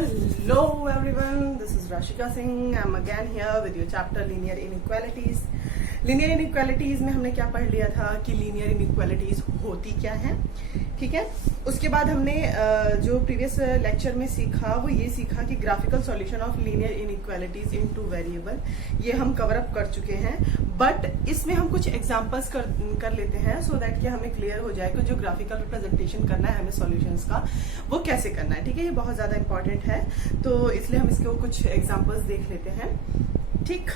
Hello everyone, this is Rashika Singh. I'm again here with your chapter Linear Inequalities. Linear Inequalities में हमने क्या पढ़ लिया था कि Linear Inequalities होती क्या है, ठीक है। उसके बाद हमने जो प्रीवियस लेक्चर में सीखा वो ये सीखा कि graphical solution of linear inequalities in two variable, ये हम कवर अप कर चुके हैं। बट इसमें हम कुछ एग्जांपल्स कर लेते हैं सो दैट कि हमें क्लियर हो जाए कि जो ग्राफिकल रिप्रेजेंटेशन करना है हमें सॉल्यूशंस का वो कैसे करना है, ठीक है। ये बहुत ज्यादा इंपॉर्टेंट है, तो इसलिए हम इसके कुछ एग्जाम्पल्स देख लेते हैं, ठीक।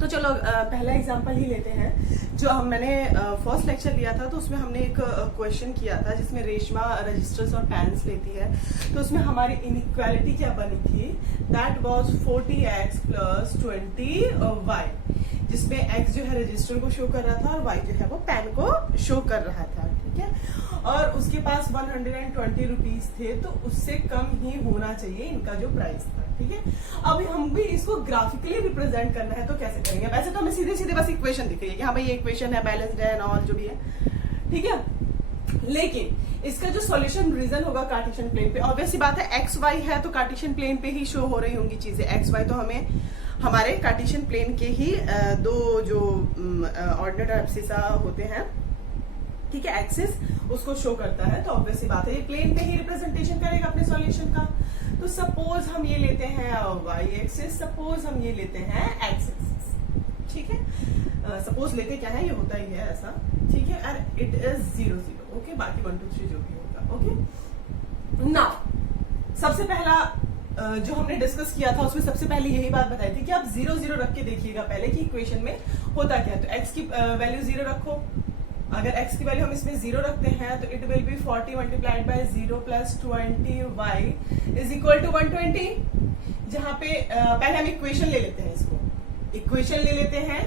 तो चलो पहला एग्जांपल ही लेते हैं। जो मैंने फर्स्ट लेक्चर लिया था तो उसमें हमने एक क्वेश्चन किया था जिसमें रेशमा रजिस्टर्स और पेन्स लेती है। तो उसमें हमारी इनइक्वालिटी क्या बनी थी, that was 40x plus 20y, जिसमें x जो है रजिस्टर को शो कर रहा था और y जो है वो पेन को शो कर रहा था, ठीक है। और उसके पास 120 रुपीज थे, तो उससे कम ही होना चाहिए इनका जो प्राइस था, ठीक है। अब हम भी इसको ग्राफिकली रिप्रेजेंट करना है तो कैसे करेंगे। वैसे तो हमें सीधे सीधे बस इक्वेशन दिख रही है कि हाँ भाई ये इक्वेशन है, बैलेंस्ड है और जो भी है, ठीक है। लेकिन इसका जो सॉल्यूशन रीजन होगा कार्टेशियन प्लेन पे, ऑब्वियस सी बात है एक्स वाई है तो कार्टेशियन प्लेन पे ही शो हो रही होंगी चीजें। एक्स वाई तो हमें हमारे कार्टेशियन प्लेन के ही दो जो ऑर्डिनेट एब्सिसा होते हैं, ठीक है, एक्सिस उसको शो करता है। तो ऑब्वियस सी बात है ये प्लेन पे ही रिप्रेजेंटेशन करेगा अपने सॉल्यूशन का। तो सपोज हम ये लेते हैं y एक्सिस, सपोज हम ये लेते हैं x एक्सिस, ठीक है। सपोज लेते क्या है, ये होता ही है ऐसा, ठीक है। और इट इज 0 0, ओके। बाकी 1 2 3 जो भी होगा, ओके। नाउ सबसे पहला जो हमने डिस्कस किया था उसमें सबसे पहले यही बात बताई थी कि आप 0 0 रख के देखिएगा पहले कि इक्वेशन में होता क्या है। तो x की वैल्यू 0 रखो। अगर x की वैल्यू हम इसमें 0 रखते हैं तो it will be 40 multiplied by 0 plus 20y is equal to 120। जहां पे पहले हम इक्वेशन ले लेते हैं, इसको इक्वेशन ले लेते हैं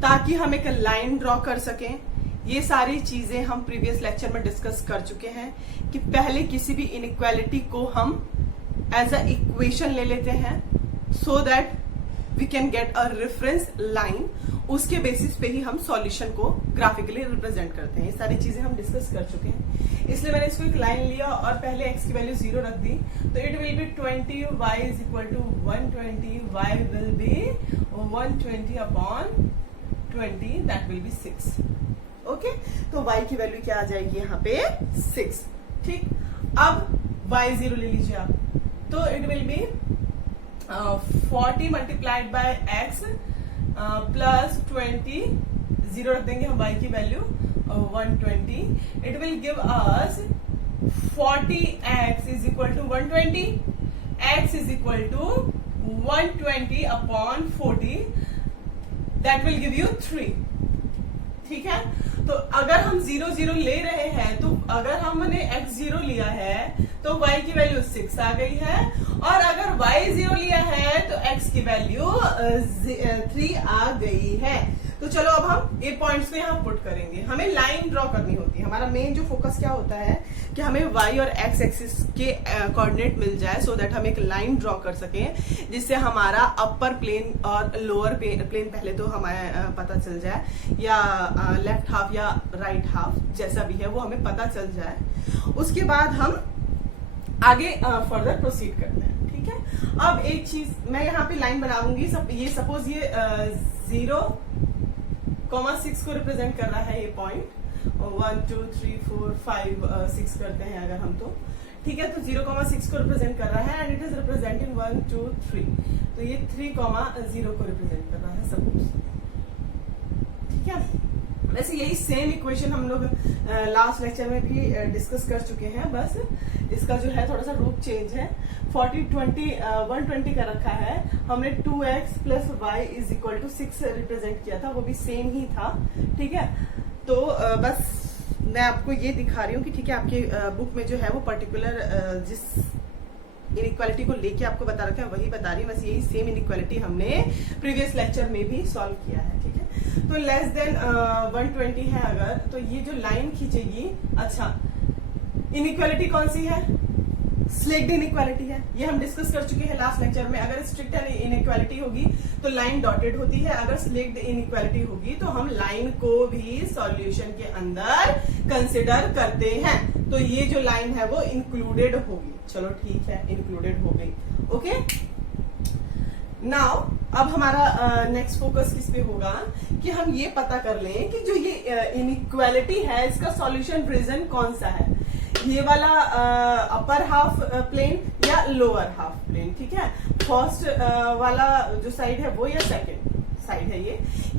ताकि हम एक लाइन ड्रॉ कर सकें। ये सारी चीजें हम प्रीवियस लेक्चर में डिस्कस कर चुके हैं कि पहले किसी भी इनइक्वालिटी को हम एज अ इक्वेशन ले लेते हैं so that we can get a reference line. उसके बेसिस पे ही हम सॉल्यूशन को ग्राफिकली रिप्रेजेंट करते हैं। ये सारी चीजें हम डिस्कस कर चुके हैं, इसलिए मैंने इसको एक लाइन लिया और पहले x की वैल्यू 0 रख दी। तो it will be 20y is equal to 120, y will be 120 upon 20, that will be 6, okay. तो y की वैल्यू क्या आ जाएगी यहाँ पे 6, ठीक। अब y 0 ले लीजिए आप, तो it will be 40 multiplied by x plus 20, 0 रख देंगे हम y की वैल्यू 120। It will give us 40x is equal to 120, x is equal to 120 upon 40, that will give you 3, ठीक है। तो अगर हम 0 0 ले रहे हैं तो अगर हमने x 0 लिया है तो y की वैल्यू 6 आ गई है, और अगर y 0 लिया है तो x की वैल्यू 3 आ गई है। तो चलो अब हम ये पॉइंट्स को यहाँ पुट करेंगे। हमें लाइन ड्रॉ करनी होती है। हमारा मेन जो फोकस क्या होता है कि हमें y और x एक्सिस के कोऑर्डिनेट मिल जाए सो दैट हम एक लाइन ड्रॉ कर सकें जिससे हमारा अपर प्लेन और लोअर प्लेन पहले तो हमें पता चल जाए, या लेफ्ट हाफ या राइट हाफ जैसा भी है वो हमें पता चल जाए। उसके बाद हम आगे फर्दर प्रोसीड करते हैं, ठीक है। अब एक चीज मैं यहाँ पे लाइन बनाऊंगी, ये सपोज ये 0,6 को रिप्रेजेंट कर रहा है ये पॉइंट, 1 2 3 4 5 6 करते हैं अगर हम, तो ठीक है। तो 0,6 को रिप्रेजेंट कर रहा है एंड इट इज रिप्रेजेंटिंग 1 2 3, तो ये 3,0 को रिप्रेजेंट कर रहा है सपोज, ठीक है। वैसे यही सेम इक्वेशन हम लोग लास्ट लेक्चर में भी डिस्कस कर चुके हैं, बस इसका जो है थोड़ा सा रूप चेंज है। 120 का रखा है हमने, 2x plus Y is equal to 6 represent किया था, वो भी सेम ही था, ठीक है। तो बस मैं आपको ये दिखा रही हूँ कि ठीक है आपके बुक में जो है वो पर्टिकुलर जिस इनइक्वालिटी को लेके आपको बता रखा है वही बता रही हूँ। बस यही सेम इनइक्वालिटी हमने प्रीवियस लेक्चर में भी सॉल्व किया है, ठीक है। तो लेस देन 120 है अगर, तो ये जो लाइन खींचेगी, अच्छा इनइक्वालिटी कौन सी है, स्लेक्ड इनइक्वालिटी है, ये हम डिस्कस कर चुके हैं लास्ट लेक्चर में। अगर स्ट्रिक्ट इनइक्वालिटी होगी तो लाइन डॉटेड होती है, अगर स्लेक्ड इनइक्वालिटी होगी तो हम लाइन को भी सॉल्यूशन के अंदर कंसिडर करते हैं। तो ये जो लाइन है वो इंक्लूडेड होगी। चलो ठीक है, इंक्लूडेड हो गई। ओके, नाउ अब हमारा नेक्स्ट फोकस किस पे होगा कि हम ये पता कर लें कि जो ये इनइक्वालिटी है इसका सॉल्यूशन रीजन कौन सा है, ये वाला अपर हाफ प्लेन या लोअर हाफ प्लेन। ठीक है, फर्स्ट वाला जो साइड है वो या सेकंड साइड है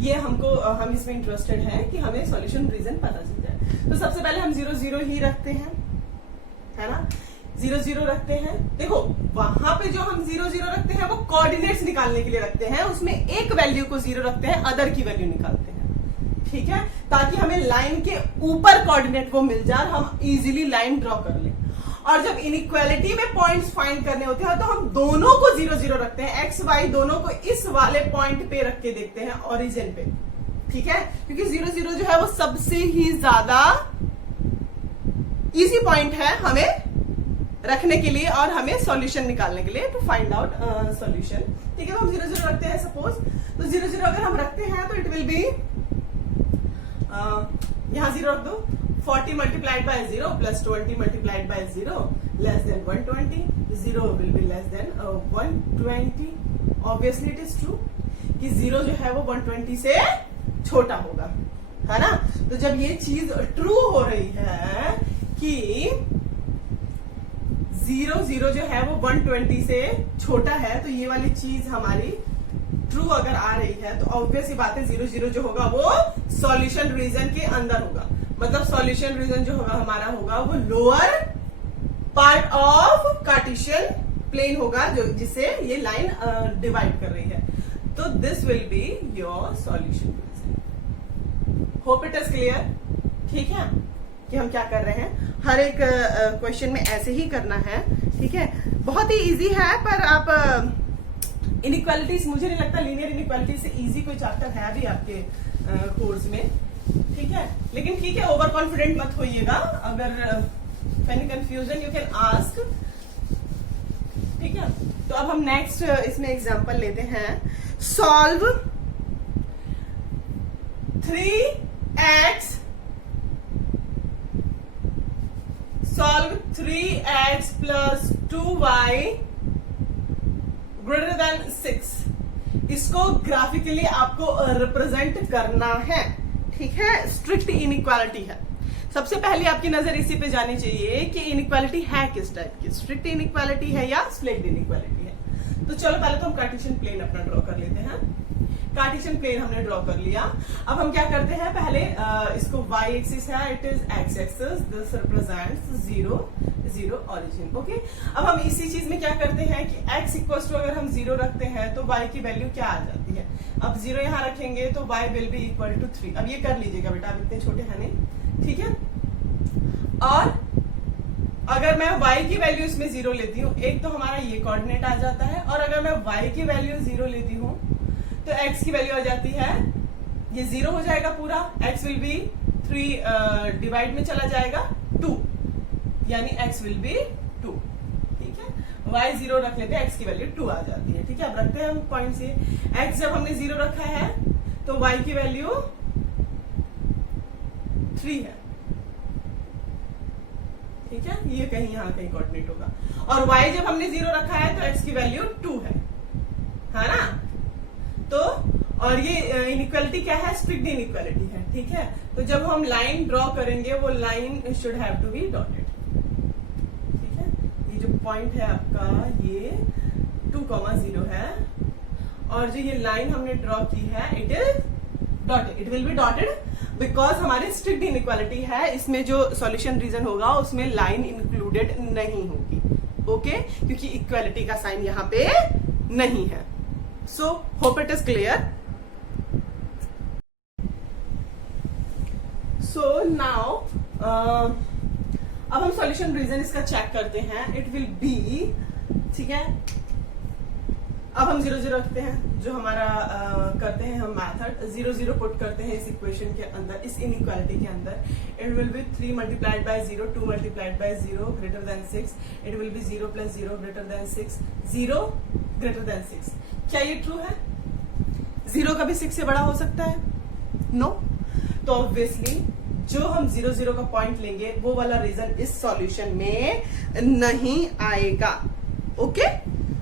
ये हमको हम इसमें इंटरेस्टेड है कि हमें सॉल्यूशन रीजन पता चल जाए। तो सबसे पहले हम 0 0 ही रखते हैं, है ना, 0 0 रखते हैं। देखो वहां पे जो हम 0 0 रखते हैं वो कोऑर्डिनेट्स निकालने के लिए रखते हैं, उसमें एक वैल्यू को 0 रखते हैं, अदर की वैल्यू निकालते हैं। ठीक है, ताकि हमें लाइन के ऊपर कोऑर्डिनेट वो मिल जाए, हम इजीली लाइन ड्रॉ कर लें। और जब इनइक्वालिटी में पॉइंट्स फाइंड करने होते हैं तो हम दोनों को 0 0 रखते हैं, एक्स वाई दोनों को इस वाले पॉइंट पे रख के देखते हैं, ओरिजिन पे। ठीक है, क्योंकि 0 0 जो है वो सबसे ही ज्यादा इजी पॉइंट है हमें रखने के लिए और हमें सॉल्यूशन निकालने के लिए, टू फाइंड आउट सॉल्यूशन। ठीक है, तो हम 0 0 रखते हैं सपोज। तो 0 0 अगर हम रखते हैं तो इट विल बी, यहां 0 रख दो, 40 multiplied by 0 plus 20 multiplied by 0 less than 120, 0 will be less than 120। Obviously it is true कि 0 जो है वो 120 से छोटा होगा, है ना। तो जब ये चीज ट्रू हो रही है कि 0 0 जो है वो 120 से छोटा है, तो ये वाली चीज हमारी ट्रू अगर आ रही है तो ऑब्वियस ही बात है 0 0 जो होगा वो सॉल्यूशन रीजन के अंदर होगा। मतलब सॉल्यूशन रीजन जो होगा हमारा होगा वो lower part of Cartesian plane होगा, जो जिसे ये लाइन डिवाइड कर रही है। तो this will be your solution region. Hope it is clear. ठीक है कि हम क्या कर रहे हैं, हर एक क्वेश्चन में ऐसे ही करना है। ठीक है, बहुत ही इजी है, पर आप इनइक्वालिटीज, मुझे नहीं लगता लीनियर इनइक्वालिटी से इजी कोई चैप्टर है भी आपके कोर्स में। ठीक है, लेकिन ठीक है, ओवर कॉन्फिडेंट मत होइएगा। अगर any confusion you can ask. ठीक है, तो अब हम नेक्स्ट इसमें एग्जांपल लेते हैं। Solve 3x plus 2y greater than 6। इसको ग्राफिकली आपको रिप्रेजेंट करना है। ठीक है, स्ट्रिक्ट इनइक्वालिटी है। सबसे पहले आपकी नजर इसी पे जानी चाहिए कि इनइक्वालिटी है किस टाइप की, स्ट्रिक्ट इनइक्वालिटी है या स्लेक्ड इनइक्वालिटी है। तो चलो पहले तो हम कार्टेशियन प्लेन अपना ड्रॉ कर लेते हैं। कार्टेशियन प्लेन हमने ड्रॉ कर लिया। अब हम क्या करते हैं, पहले इसको y एक्सिस है, it is x axis, this represents 0 0 origin. Okay, अब हम इसी चीज में क्या करते हैं कि x इक्वल टू अगर हम 0 रखते हैं तो y की वैल्यू क्या आ जाती है। अब 0 यहां रखेंगे तो y will be equal to 3। अब ये कर लीजिएगा बेटा, अब इतने छोटे हैं नहीं। ठीक है, और अगर मैं y की वैल्यू इसमें 0 लेती हूँ, एक तो हमारा ये कोऑर्डिनेट आ जाता है, और अगर मैं y की वैल्यू 0 लेती हूँ तो x की वैल्यू आ जाती है, ये 0 हो जाएगा पूरा, x विल बी 3 डिवाइड में चला जाएगा 2, यानी x विल बी 2। ठीक है, y 0 रख लेते हैं, x की वैल्यू 2 आ जाती है। ठीक है, अब रखते हैं हम पॉइंट से, x जब हमने 0 रखा है तो y की वैल्यू 3 है। ठीक है, ये कहीं यहां कहीं कोऑर्डिनेट होगा, और y जब हमने 0 रखा है तो x की वैल्यू 2 है ना। तो और ये इनइक्वालिटी क्या है, स्ट्रिक्ट इनइक्वालिटी है। ठीक है, तो जब हम लाइन ड्रॉ करेंगे वो line should have to be dotted. ठीक है, ये जो पॉइंट है आपका ये 2,0 है, और जो ये लाइन हमने ड्रॉ की है it is dotted, it will B dotted because हमारी स्ट्रिक्ट इनइक्वालिटी है। इसमें जो सॉल्यूशन रीजन होगा उसमें लाइन इंक्लूडेड नहीं होगी। ओके, क्योंकि इक्वालिटी का साइन यहाँ पे नहीं है। So hope it is clear. So now अब हम सॉल्यूशन रीजन इसका चेक करते हैं। इट विल बी, ठीक है, अब हम 0 0 रखते हैं, जो हमारा करते हैं हम मेथड 0 0 पुट करते हैं इस इक्वेशन के अंदर, इस इनइक्वालिटी के अंदर. It will B 3 multiplied by 0, 2 multiplied by 0 greater than 6. It will B 0 plus 0 greater than 6, 0 greater than 6. क्या ये ट्रू है? 0 कभी 6 से बड़ा हो सकता है? नो. तो ऑब्वियसली जो हम 0 0 का पॉइंट लेंगे वो वाला रीजन इस सॉल्यूशन में नहीं आएगा. ओके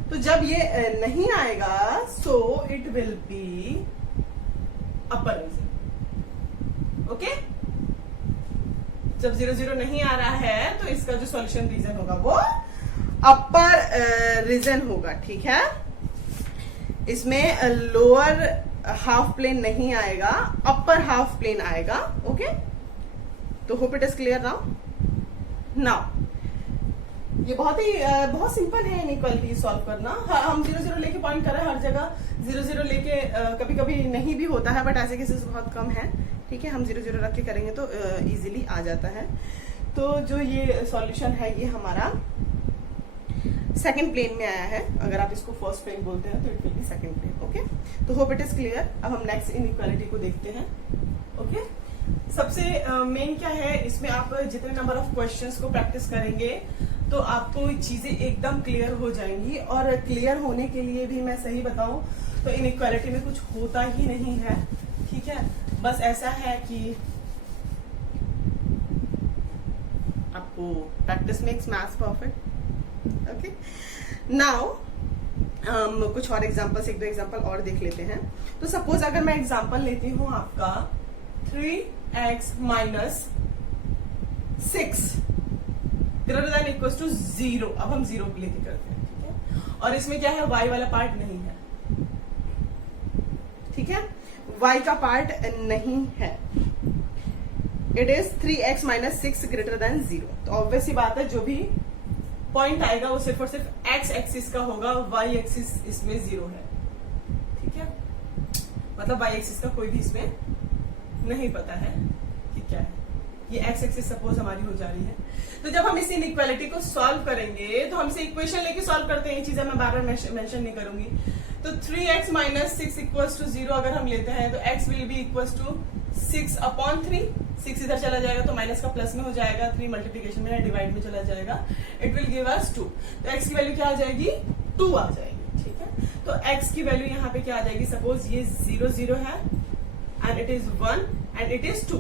तो जब ये नहीं आएगा so it will be upper region. Okay जब 0 0 नहीं आ रहा है तो इसका जो सॉल्यूशन रीजन होगा वो अपर रीजन होगा. ठीक है, इसमें लोअर हाफ प्लेन नहीं आएगा, अपर हाफ प्लेन आएगा. ओके तो hope it is clear now. ये बहुत सिंपल है इनइक्वालिटी सॉल्व करना. हम 0 0 लेके पॉइंट कर रहे हैं हर जगह. 0 0 लेके कभी कभी नहीं भी होता है बट ऐसे केसेस बहुत कम है. ठीक है, हम 0 0 रख के करेंगे तो इजीली आ जाता है. तो जो ये सॉल्यूशन है ये हमारा सेकंड प्लेन में आया है. अगर आप इसको फर्स्ट प्लेन बोलते हैं तो it will be second plane. Okay तो होप इट इज क्लियर. अब हम नेक्स्ट इनइक्वालिटी को देखते हैं. ओके सबसे मेन क्या है, इसमें आप जितने नंबर ऑफ क्वेश्चंस को प्रैक्टिस करेंगे तो आपको चीजें एकदम क्लियर हो जाएंगी. और क्लियर होने के लिए भी मैं सही बताऊं तो इनइक्वालिटी में कुछ होता ही नहीं है. ठीक है, बस ऐसा है कि आपको practice makes maths perfect. Okay now हम कुछ और एग्जांपल्स, एक दो एग्जांपल और देख लेते हैं. तो सपोज अगर मैं एग्जांपल लेती हूं आपका 3x minus 6 greater than equal to 0. अब हम 0 लेके करते हैं. ठीक है, और इसमें क्या है, y वाला पार्ट नहीं है. ठीक है, y का पार्ट नहीं है. It is 3x minus 6 greater then 0. तो ऑब्वियस सी बात है जो भी पॉइंट आएगा वो सिर्फ और सिर्फ x एक्सिस का होगा, y एक्सिस इसमें 0 है. ठीक है, मतलब y एक्सिस का कोई भी इसमें नहीं पता है कि क्या है. ये x एक्सिस सपोज हमारी हो जा रही है. तो जब हम इस इनइक्वालिटी को सॉल्व करेंगे तो हम इसे इक्वेशन लेके सॉल्व करते हैं. ये चीजें मैं बार बार मेंशन नहीं करूंगी. तो 3x माइनस 6 इक्वल्स टू 0 अगर हम लेते हैं तो x will be equals to 6 upon 3. 6 इधर चला जाएगा तो माइनस का प्लस में हो जाएगा, 3 मल्टीप्लीकेशन में डिवाइड में चला जाएगा. इट विल गिव अस 2. तो x की वैल्यू क्या आ जाएगी, 2 आ जाएगी. ठीक है, तो x की वैल्यू यहाँ पे क्या आ जाएगी, सपोज ये 0 0 है and it is 1 and it is 2.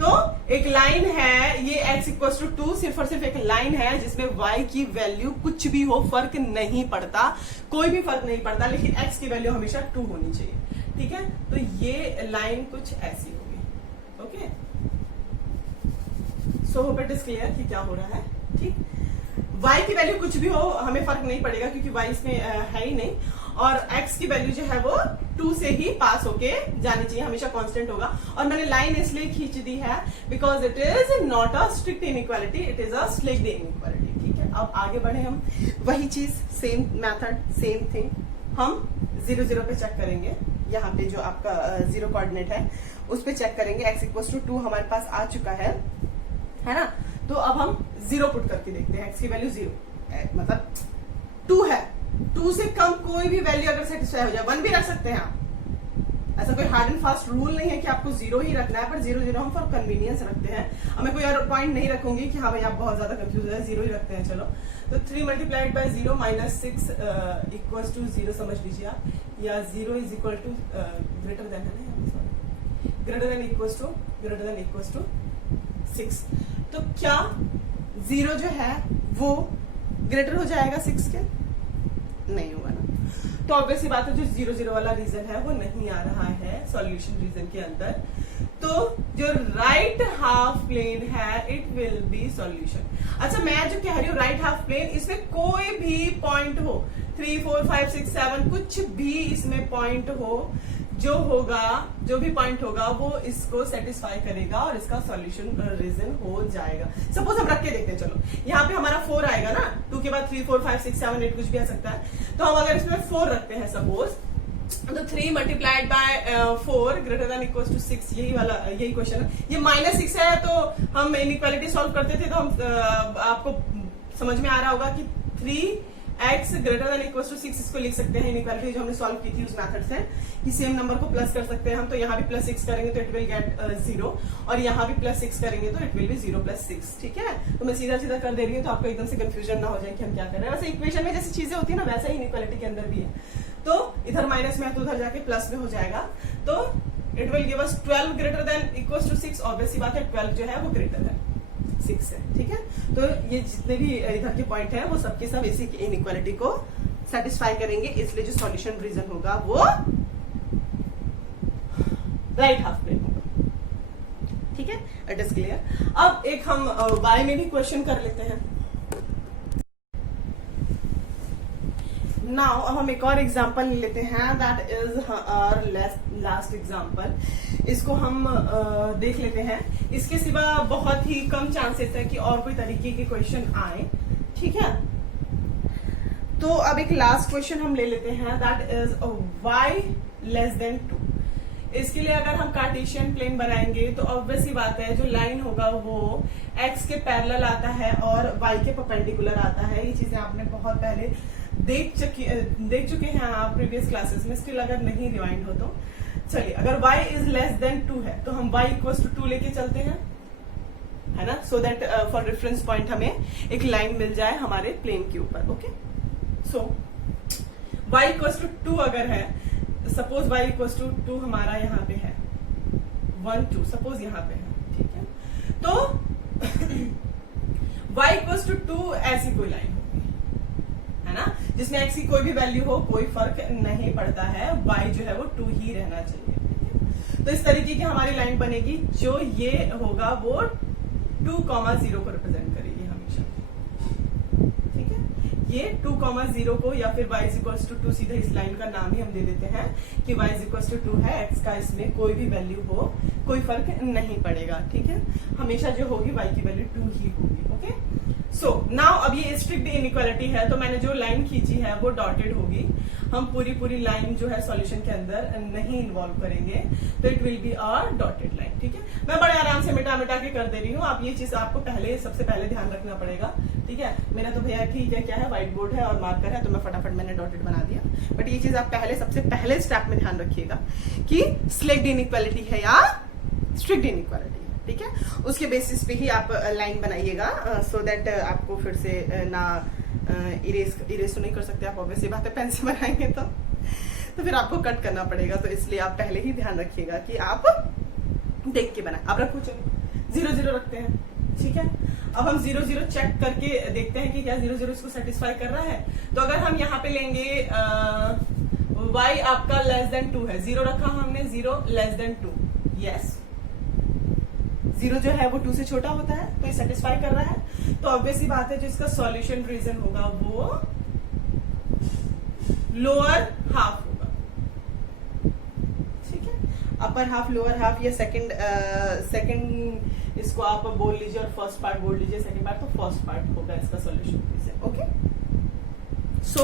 तो एक लाइन है, ये x इक्वल टू 2 सिर्फ और सिर्फ एक लाइन है जिसमें y की वैल्यू कुछ भी हो फर्क नहीं पड़ता, कोई भी फर्क नहीं पड़ता, लेकिन x की वैल्यू हमेशा 2 होनी चाहिए. ठीक है, तो ये लाइन कुछ ऐसी होगी. Okay so hope it is clear कि क्या हो रहा है. ठीक, y की वैल्यू कुछ भी हो हमें फर्क नहीं पड़ेगा क्योंकि y इसमें है ही नहीं. और x की वैल्यू जो है वो 2 से ही पास होके जानी चाहिए, हमेशा कांस्टेंट होगा. और मैंने लाइन इसलिए खींच दी है because it is not a strict inequality, it is a slicked inequality. ठीक है, अब आगे बढ़े हम. वही चीज, सेम मेथड, सेम थिंग. हम 0 0 पे चेक करेंगे. यहाँ पे जो आपका 0 कोऑर्डिनेट है उस पे चेक करेंगे. x इक्वल टू 2 हमारे पास आ चुका है ना. तो अब हम 0 पुट करके देखते हैं. x की वैल्यू 0 मतलब 2 है. 2 से कम कोई भी वैल्यू अगर सेटिस्फाई हो जाए, 1 भी रख सकते हैं आप. ऐसा कोई हार्ड एंड फास्ट रूल नहीं है कि आपको 0 ही रखना है, पर 0 0 हम फॉर कन्वीनियंस रखते हैं. हमें कोई और पॉइंट नहीं रखूंगी कि हाँ भाई आप बहुत ज्यादा कंफ्यूज हो जाए, 0 ही रखते हैं. चलो, तो 3 multiplied by 0 minus 6 equal to 0 समझ लीजिए आप, या 0 is equal to greater than है ना, sorry, greater than equal to 6. तो क्या 0 जो है वो ग्रेटर हो जाएगा 6 के? नहीं होगा ना. तो ऑब्वियसली बात है जो 0 0 वाला रीजन है वो नहीं आ रहा है सॉल्यूशन रीजन के अंदर. तो जो राइट हाफ प्लेन है इट विल बी सॉल्यूशन. अच्छा, मैं जो कह रही हूँ राइट हाफ प्लेन, इसमें कोई भी पॉइंट हो, 3 4 5 6 7 कुछ भी इसमें पॉइंट हो, जो भी पॉइंट होगा वो इसको सेटिस्फाई करेगा और इसका सॉल्यूशन रीजन हो जाएगा. सपोज हम रख के देखते हैं. चलो, यहाँ पे हमारा 4 आएगा ना, 2 के बाद 3 4 5 6 7 8 कुछ भी आ सकता है. तो हम अगर इसमें 4 रखते हैं सपोज, तो 3 multiplied by 4 greater than equal to 6. यही क्वेश्चन है. ये -6 है तो हम इनइक्वालिटी सॉल्व करते थे तो हम आपको समझ में आ रहा होगा कि 3 x greater than equal to 6 इसको लिख सकते हैं इनइक्वालिटी जो हमने सॉल्व की थी उस मेथड से कि सेम नंबर को प्लस कर सकते हैं हम। तो यहाँ भी +6 करेंगे तो इट विल गेट 0 और यहाँ भी +6 करेंगे तो इट विल बी 0 + 6। ठीक है, तो मैं सीधा सीधा कर दे रही हूँ तो आपको एकदम से कंफ्यूजन ना हो जाए कि हम क्या कर रहे हैं। वैसे इक्वेशन में जैसी चीजें होती है ना वैसा ही इनइक्वालिटी के अंदर भी है। तो इधर माइनस में है तो उधर जाके प्लस में हो जाएगा। तो it will give us 12 greater than equal to 6। Obviously बात है 12 जो है वो ग्रेटर देन 6 है। ठीक है, तो ये जितने भी इधर के पॉइंट हैं वो सबके सब इसी इनइक्वालिटी को सेटिस्फाई करेंगे, इसलिए जो सॉल्यूशन रीजन होगा वो राइट हाफ प्लेन होगा। ठीक है, इट इज क्लियर। अब एक हम y में भी क्वेश्चन कर लेते हैं। नाउ अब हम एक और एग्जांपल ले लेते हैं, that is our last example. इसको हम देख लेते हैं। इसके सिवा बहुत ही कम चांसेस है कि और कोई तरीके के क्वेश्चन आए। ठीक है, तो अब एक लास्ट क्वेश्चन हम ले लेते हैं, that is y less than 2। इसके लिए अगर हम कार्टेशियन प्लेन बनाएंगे तो ऑब्वियस ही बात है जो लाइन होगा वो x के पैरेलल आता है और y के परपेंडिकुलर आता है। ये चीजें आपने बहुत पहले देख चुके हैं आप प्रीवियस क्लासेस में। स्टिल अगर नहीं रिवाइंड हो तो चलिए, अगर y इज लेस देन 2 है तो हम y इक्वल टू 2 लेके चलते हैं, है ना, so that for reference point हमें एक लाइन मिल जाए हमारे प्लेन के ऊपर। Okay, so y equal to 2 अगर है, सपोज y इक्वल टू 2 हमारा यहाँ पे है 1 2, सपोज यहाँ पे है। ठीक है, तो y इक्वल टू 2 ऐसी कोई लाइन है ना जिसमें x की कोई भी वैल्यू हो कोई फर्क नहीं पड़ता है, y जो है वो 2 ही रहना चाहिए। तो इस तरीके की हमारी लाइन बनेगी जो ये होगा वो 2, 0 को रिप्रेजेंट करेगी हमेशा। ठीक है, ये 2, 0 को या फिर y इक्वल्स टू 2 सीधे इस लाइन का नाम ही हम दे देते हैं कि y इक्वल्स टू 2 है, x का इसमें कोई भी वैल्यू हो कोई फर्क नहीं पड़ेगा। ठीक है, हमेशा जो होगी y की वैल्यू 2 ही होगी। ओके, सो नाउ अब ये स्ट्रिक्ट इनइक्वालिटी है तो मैंने जो लाइन खींची है वो डॉटेड होगी। हम पूरी लाइन जो है सॉल्यूशन के अंदर नहीं इन्वॉल्व करेंगे, तो it will be a dotted line. ठीक है, मैं बड़े आराम से मिटा के कर दे रही हूँ। आप ये चीज आपको सबसे पहले ध्यान रखना पड़ेगा। ठीक है, मेरा तो भैया ठीक है क्या है, व्हाइट बोर्ड है और मार्कर है तो मैं फटाफट मैंने डॉटेड बना दिया। बट ये चीज आप सबसे पहले स्टेप में ध्यान रखिएगा कि सिलेक्ट इनइक्वालिटी है या स्ट्रिक्ट इनइक्वालिटी। ठीक है, उसके बेसिस पे ही आप लाइन बनाइएगा, सो दैट आपको फिर से ना इरेज तो नहीं कर सकते आप, ऑब्वियसली बात है, पेन से बनाएंगे तो फिर आपको कट करना पड़ेगा। तो इसलिए आप पहले ही ध्यान रखिएगा कि आप देख के बनाए। आप रखो, चलो 0 0 रखते हैं। ठीक है, अब हम 0 0 चेक करके देखते हैं कि क्या 0 0 इसको सेटिस्फाई कर रहा है। तो अगर हम यहाँ पे लेंगे y आपका लेस देन 2 है, 0 रखा हमने, 0 लेस देन 2, यस 0 जो है वो 2 से छोटा होता है तो ये सेटिस्फाई कर रहा है। तो ऑब्वियसली बात है जो इसका सॉल्यूशन रीजन होगा वो लोअर हाफ होगा। ठीक है, अपर हाफ, लोअर हाफ या सेकंड इसको आप बोल लीजिए और फर्स्ट पार्ट बोल लीजिए, सेकंड पार्ट तो फर्स्ट पार्ट होगा इसका सॉल्यूशन रीजन। ओके, सो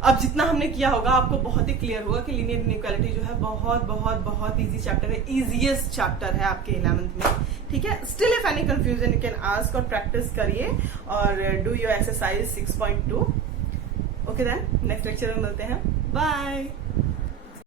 अब जितना हमने किया होगा आपको बहुत ही क्लियर होगा कि लीनियर इनइक्वालिटी जो है बहुत इजी चैप्टर है, इजीएस्ट चैप्टर है आपके 11th में। ठीक है, still if any confusion you can ask और प्रैक्टिस करिए और do your exercise 6.2। Okay then next lecture में मिलते हैं, बाय।